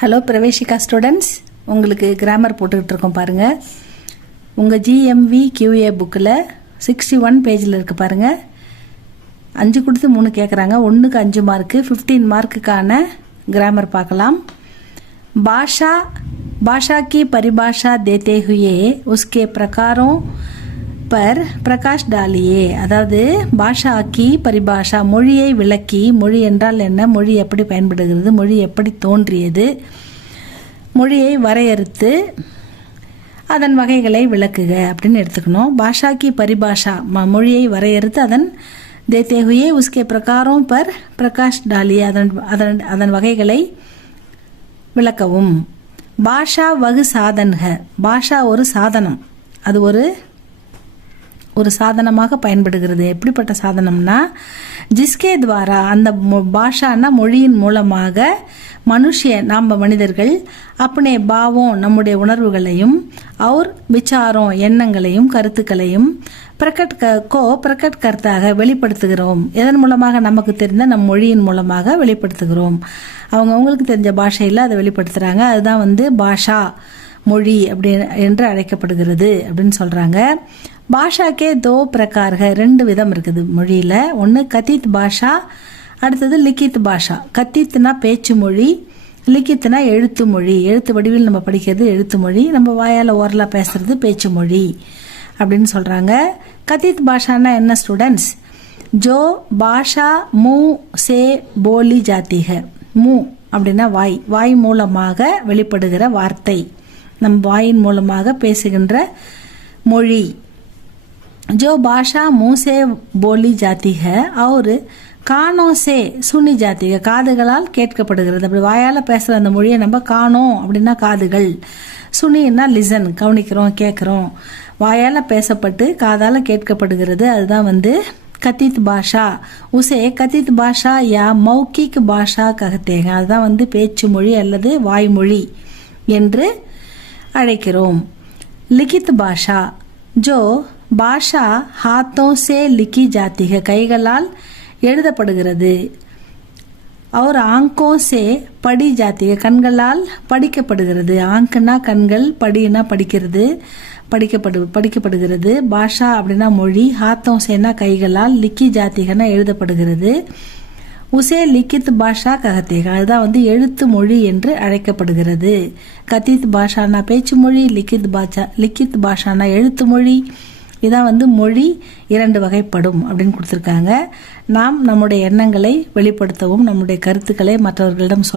Hello Praveshika students, உங்களுக்கு grammar போட்டுக்கிட்டு இருக்கோம் பாருங்கள். உங்கள் ஜிஎம்வி கியூஏ புக்கில் 61 பேஜில் இருக்குது பாருங்கள். 5 கொடுத்து 3 கேட்குறாங்க. 1க்கு 5 மார்க்கு, 15 மார்க்குக்கான கிராமர் பார்க்கலாம். भाषा की परिभाषा देते हुए उसके प्रकारों पर प्रकाश डालिए. அதாவது பாஷா கி பரிபாஷா, மொழியை விளக்கி, மொழி என்றால் என்ன, மொழி எப்படி பயன்படுகிறது, மொழி எப்படி தோன்றியது, மொழியை வரையறுத்து அதன் வகைகளை விளக்குக அப்படின்னு எடுத்துக்கணும். பாஷா கி பரிபாஷா, மொழியை வரையறுத்து அதன் தேத்தே ஹுயே உஸ்கே பிரகாரோं पर பிரகாஷ் டாலியே, அதன் வகைகளை விளக்கவும். பாஷா வகு சாதன்க, பாஷா ஒரு சாதனம், அது ஒரு சாதனமாக பயன்படுகிறது. எப்படிப்பட்ட சாதனம்னா, ஜிஸ்கே துவாரா, அந்த பாஷானா மொழியின் மூலமாக நாம் மனிதர்கள் அப்பனே பாவோம், நம்முடைய உணர்வுகளையும், அவர் விசாரம் எண்ணங்களையும் கருத்துக்களையும் பிரகட் கர்த்தாக வெளிப்படுத்துகிறோம். எதன் மூலமாக? நமக்கு தெரிந்த நம் மொழியின் மூலமாக வெளிப்படுத்துகிறோம். அவங்களுக்கு தெரிஞ்ச பாஷையில் அதை வெளிப்படுத்துகிறாங்க. அதுதான் பாஷா, மொழி அப்படி என்று அழைக்கப்படுகிறது அப்படின்னு சொல்கிறாங்க. பாஷாக்கே 2 பிரகார்கள், 2 விதம் இருக்குது மொழியில். ஒன்று கத்தித் பாஷா, அடுத்தது லிக்கித் பாஷா. கத்தித்னா பேச்சு மொழி, லிக்கித்னா எழுத்து மொழி. எழுத்து வடிவில் நம்ம படிக்கிறது எழுத்து மொழி, நம்ம வாயால் ஓரலாக பேசுறது பேச்சு மொழி அப்படின்னு சொல்கிறாங்க. கத்தித் பாஷானா என்ன ஸ்டூடெண்ட்ஸ்? ஜோ பாஷா மூ சே போலி ஜாத்திக. மூ அப்படின்னா வாய் மூலமாக வெளிப்படுகிற வார்த்தை, நம் வாயின் மூலமாக பேசுகின்ற மொழி. जो भाषा मुंह से बोली जाती है और कानों से सुनी जाती है, காதுகளால் கேட்கப்படுகிறது. அப்படி வாயால் பேசுகிற அந்த மொழியை நம்ம காணோம் அப்படின்னா காதுகள், சுனின்னா லிசன், கவனிக்கிறோம் கேட்குறோம், வாயால் பேசப்பட்டு காதால் கேட்கப்படுகிறது. அதுதான் கத்தித் பாஷா. உசே கத்தித் பாஷா யா மௌக்கிக் பாஷா கஹத்தேங்க, அதுதான் பேச்சு மொழி அல்லது வாய்மொழி என்று அழைக்கிறோம். லிகித் பாஷா ஜோ பாஷா ஹாத்தோं से लिखी जाती है, கைகளால் எழுதப்படுகிறது. और आंखों से पढ़ी जाती है, கண்களால் படிக்கப்படுகிறது. ஆங்க்னா கண்கள், படினா படிக்கிறது, படிக்கப்படுகிறது. பாஷா அப்படின்னா மொழி, ஹாத்தோं सेனா கைகளால், லிக்கி ஜாத்திகனா எழுதப்படுகிறது. உசே லிக்கித் பாஷா கஹத்தேக, அதுதான் எழுத்து மொழி என்று அழைக்கப்படுகிறது. கத்தித் பாஷானா பேச்சு மொழி, லிக்கித் பாஷானா எழுத்து மொழி. இதான் மொழி 2 வகைப்படும் அப்படின்னு கொடுத்துருக்காங்க. நாம் நம்முடைய எண்ணங்களை வெளிப்படுத்தவும் நம்முடைய கருத்துக்களை மற்றவர்களிடம்